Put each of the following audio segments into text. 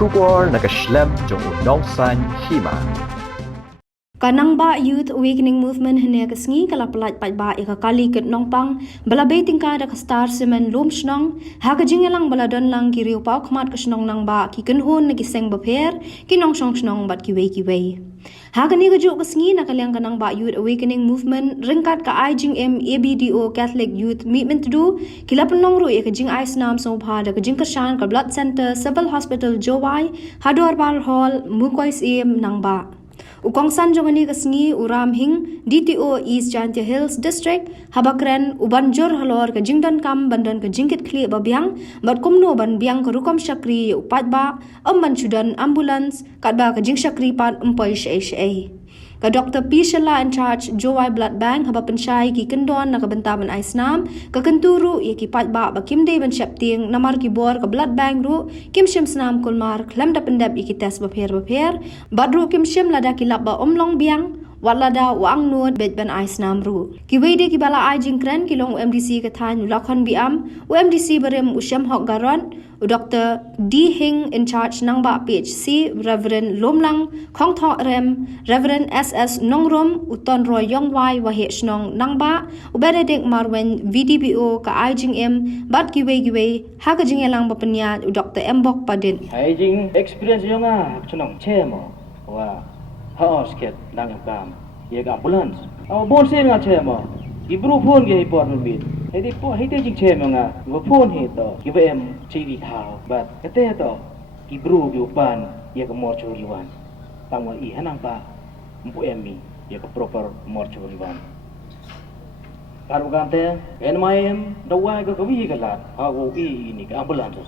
Shubor nakaslem jong Nongpang Hima. Kanang ba Youth Awakening Movement hene kasngi kala pelat Paidbah kali ket Nongpang balabe tingka da star semen lom snong ha ka jingelang baladon lang ki riu pau khmat ka snong nang ba ki kenhun na ki seng bapher ki nong snong bat ki wei ha ka ni ka juk kasngi na kalyang kanang ba Youth Awakening Movement ringkat ka ai jing ABDO Catholic Youth Movement du kila penong ru ka jing ai snam so bha da ka jing kashan ka blood center civil hospital jowai hador bal hall mukois nang ba Ukong san jongani kasngi uram hing DTO East Jantia Hills District habakren ubanjor halor ka jingdan kam bandan ka jingkit kli babiang bat kumno ban biang ka rukom syakri Paidbah ban chudan ambulance kadba ka jing syakri pat empoi shay ka Dr. Pyllait in charge Jowai Blood Bank haba pensyai ki kendon na kabentaman Aisnam ka kenturu ye ki Paidbah ba kimde ban syapting namar ki bor ka Blood Bank ru kim shim snam kulmar klam da pendap iki tes bapher badru kim shim lada ki labba omlong biang walada wang nuot bet ban Aisnam ru ki weide ki bala ai jingkren ki long UMDC ka than lakon biam UMDC barem usyam hok garon Dr. D. Hing in charge nangba PHC Reverend Lomlang Khong Tho Rem Reverend SS Nongrom Uton Roy Yongwai Wahe Snong nangba Benedict Marwen VDBO ka Aijing M bat giwe ha ka jingelang bapenya Dr. Mbok Padin Aijing experience yonga chunong chemo wa hosket nang kam ye ga ambulance bon sen nga chemo ibru phone ge ipor mit hedi po hedi jing chemo nga go phone he to giwem chiri thao bat kate to ibru yu pan ye ga mortuary wan pangwa I hanang pa mpu emi ye ga proper mortuary wan karu gante NMIM dawai ga kawi ga lat ha go I ni ga ambulance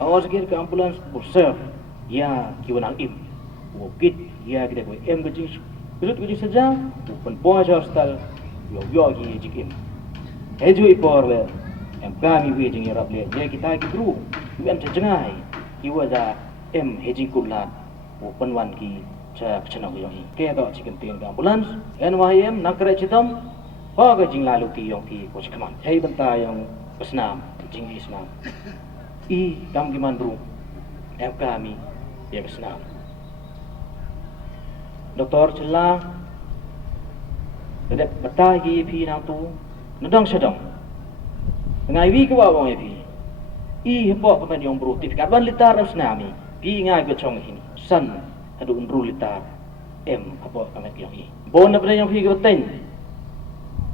awas ge ga ambulance bu serve ya kiwanang im wo kit ya kita ko em ga jing bilut ga jing saja pun boy hostel yo gi jikim heju ipor le em kami wi jing yarap le ye kita ki bru em jengai ki waja em hejing kula pun wan ki cha chana yo hi ke do jikim ting ga ambulance NYM nakre chitam ha ga jing lalu ki yong ki ko chikaman hei banta yang pesnam jing islam I kam ki man bru em kami ye pesnam Doktor Cela Dedek betai ki pi nang tu Nedang sedang Ngai wi ke wawang pi I hepok kemen yang bru Tifikat wan litar am senami Pi ngai ke chong hini San hadu unbru litar Em hepok kemen yang I Bon na pada yang pi ke beteng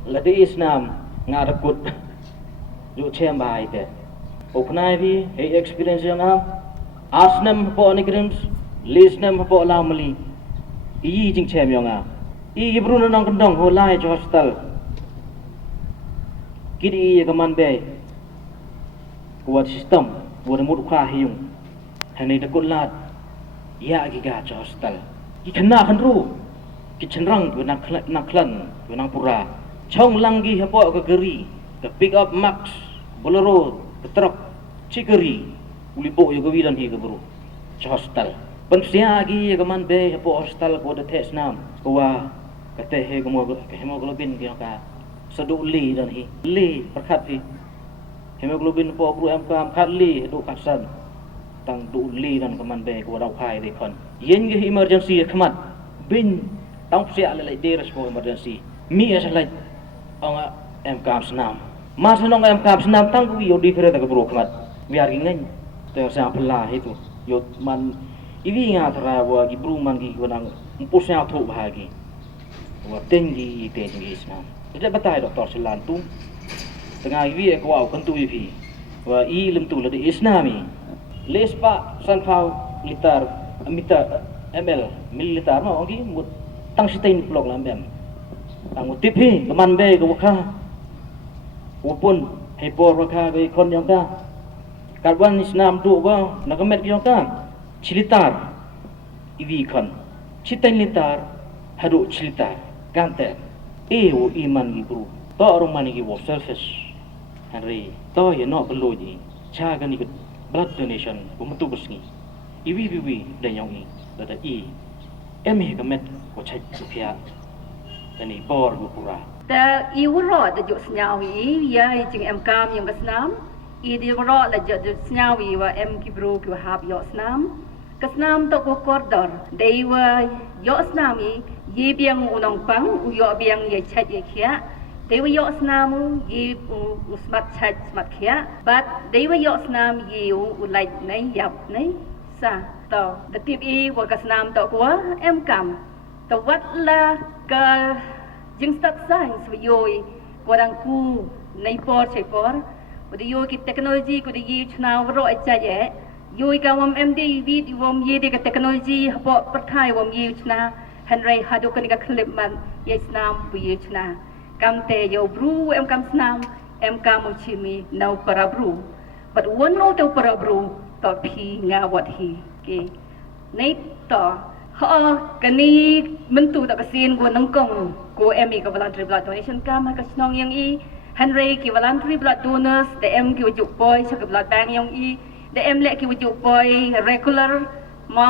Ladi isnam ngarekut Juk cem bahai te Oknai pi Hei experience yang am Asnam hepok ni krims Lisnam hepok lameli I jing chem yang a I bru nang kendong ho lai jo hostel kidi ka man be kuat sistem buat mut kha hiung hanai da kulat ya gi ga jo hostel ki khna khan ru ki chenrang tu nak klan tu nang pura chong lang gi hapo ka geri ka pick up max bolero ka truck chikeri uli bo yo ga widan hi ka bru jo hostel Pensia lagi keman be hapo hostel ko de tes nam ko wa kate he ko hemoglobin ki ka sadu li dan hi li perkhat hi hemoglobin po bru am kam khat li du khasan tang du li dan keman be ko dau khai de kon yen ge emergency khmat bin tang sia le de respo emergency mi as lai ong am kam snam ma sanong am kam snam tang ku yo di kre ta ko bru khmat biar gi ngai te sa pla hi tu yo man Iwi nga tera wa gi bruman gi wanang mpus nya thuk bahagi wa tengi islam tidak betai doktor selantu tengah iwi ko au kentu iwi wa I lem tu le islami lespa sanfau litar meter ml mililiter no gi mut tang sitain blok lambem tang tipi teman be ko kha upun hepor kha be kon yang ka karban islam tu ba nagamet yang ka Cilitar iwi kan citain litar hadu cilitar gante o iman gi bru to rumani gi wo surface hari to ye no perlu ji cha ga ni blood donation bumetu besni iwi dan yang ni da I em he gamet ko chai supia dani bor gu pura ta I wuro da jo snyawi ya jing em kam yang gasnam I di wuro la jo snyawi wa em ki bru ki hab yo snam Kesnam tok ko koridor. Dewa yo snami ye biang Nongpang u yo biang ye chat ye kia. Dewa yo snamu ye smart chat smart kia. But dewa yo snam ye u like nei yap nei sa. To the tip e wa kesnam tok ko em kam. To wat la ka jing stat science yoi ko dang ku nei por che por. Udi yo ki teknologi ku di ye chna ro cha ye. Yui ka wam MD vid wam ye de ka teknologi po perthai wam ye chna Henry hadu ka ni ka clip man ye snam bu ye chna kam te yo bru em kam snam em kam u chimi nau para bru but one no to para bru to phi nga wat hi ke nei to ha ka ni mentu ta ka sin go nang kong ko emi ka voluntary blood donation kam ka snong yang i Henry ki voluntary blood donors the em ki ujuk boy sa ka blood bank yang i the em le ki ujuk boy regular ma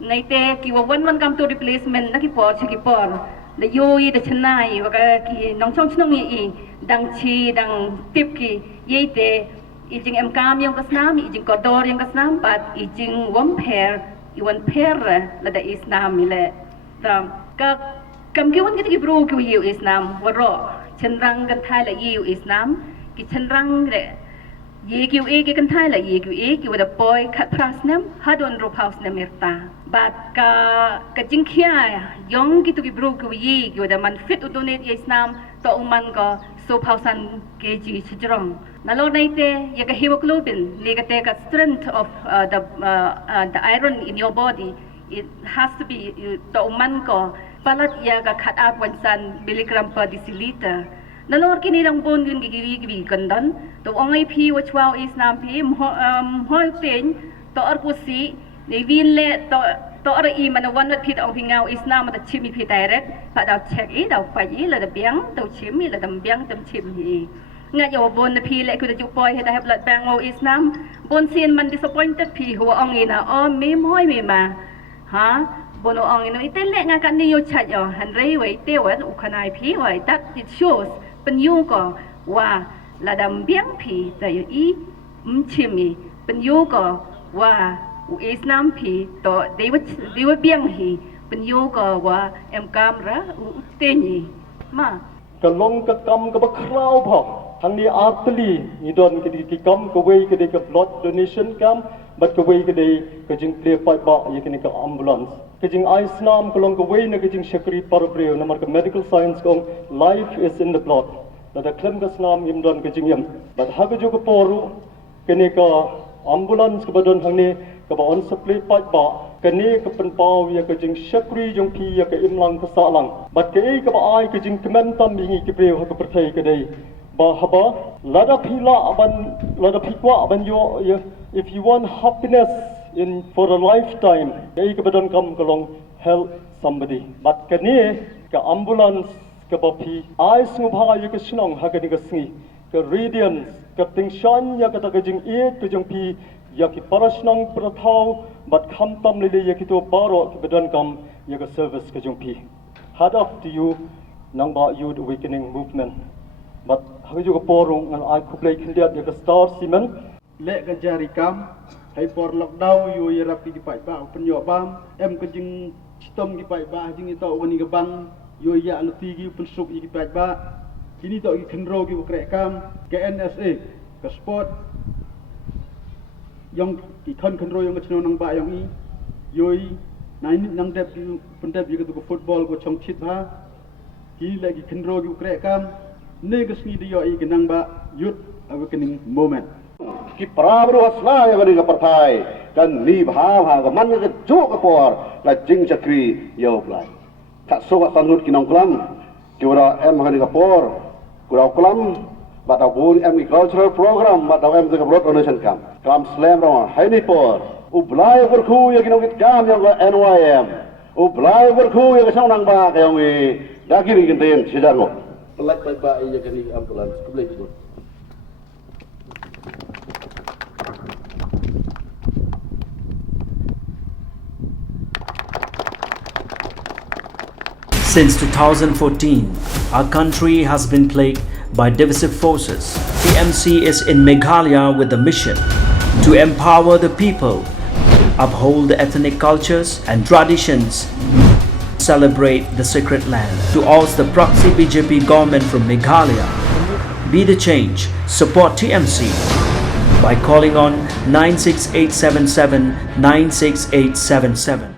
naite ki wa one come to replacement na ki por chi ki por the yoi the chanai wa ka ki nong chong chnong i dang chi dang tip ki ye te i jing em kam yang kasnam i jing kodor yang kasnam pat i jing one pair i one pair la da isnam le tam ka kam ki won ki bru ki yu isnam wa ro chanrang kan thai la yu isnam ki chanrang re ye ki e ki kan thai la ye ki e ki wa da boy khat prasnam hadon ro paus na merta bat ka jing khia yong ki tu ki bru ki ye ki wa da man fit u donate isnam to man ko so pausan kg chijrong nalo naite ye ka hemoglobin le ka te ka strength of the iron in your body it has to be to man ko palat ya ka khat up 1 milligram per deciliter nalor kini rang bon yun gigi kandan to ongai phi which wow is nam phi hoi pen to ar pusi ne vin le to ar I man wan phi ong phingau is nam ta chimi phi direct pa da check I da pa I la da biang to chimi la dam biang tam chim hi nga yo bon na phi le ku da ju poi he da have blood bank wo is nam bon sin man disappointed phi ho ong ina o me moi me ma ha bono ong ino itele nga kan ni yo chat yo han rei wei te wa u khanai phi wai that it shows pen yu ko wa la dam biang phi ta yo I chimi pen yu ko wa u isnam phi to they were biang hi pen yu ko wa em kam ra u te ni ma ka long ka kam ka ba krau pho thang ni artli ni don ki kam ka wei ka de ka blood donation kam but ka wei ka de ka jing play Paidbah ye ka ambulance ka jing ai snam ka long ka wei na ka jing shakri parbreu na mar ka medical science kong life is in the blood na da klem ka snam im don ka jing yam but ha ka jo ka poru ka ne ka ambulance ka ba don hang ne ka ba on supply Paidbah ka ne ka pen pau ya ka jing shakri jong phi ya ka im lang ka sa lang but ka ka ba ai ka jing kemen tam bi ki preu ha ka perthai ka dei ba haba lada phikwa ban yo if you want happiness in for a lifetime ei ka badan kam kalong help somebody but ka ne ka ambulance ka ba phi ai snu bha ya ka snong ha ka ni ka sngi ka radiance ka ting shan ya ka ta ka jing e ka jong phi ya ki parasnong prathau but kham tam le ya ki to baro ka badan kam ya ka service ka jong phi head off to you Nongpang Youth Awakening Movement but haju ko porong ngal ai khuplei khindiat ya ka star simen le ka jari kam hai por lockdown yu ya rapi ki Paidbah pen yo bam em ka jing sistem ki Paidbah jing to wani ka bang yu ya luti ki pen sup ki Paidbah kini to ki khenro ki krek kam ke NSA ka sport yang ki khenro yang ka chno nang ba yang I yoi nai nang dep ki pen dep ki ka football ko chong chit ha ki lagi khenro ki krek kam negasni dia I kenang ba Youth Awakening Movement ki prabru hasna ya bani ka parthai kan ni bha ka man ka jo ka por la jing chakri yo blai ka so ka sanut ki nong klam ki ora em ha ni ka por kurau klam ba ta bun em cultural program ba ta em ka blood donation kam klam slam ro hai ni por u blai ber khu ya ki nong kit kam yang NYM u blai ber khu ya ka song nang ba ka yong I da ki ri kin ten sidan mo pelak Paidbah ya kini ambulans kublai tu Since 2014, our country has been plagued by divisive forces. The MC is in Meghalaya with the mission to empower the people uphold the ethnic cultures and traditions, celebrate the sacred land. To oust the proxy BJP government from Meghalaya, be the change, support TMC by calling on 96877 96877.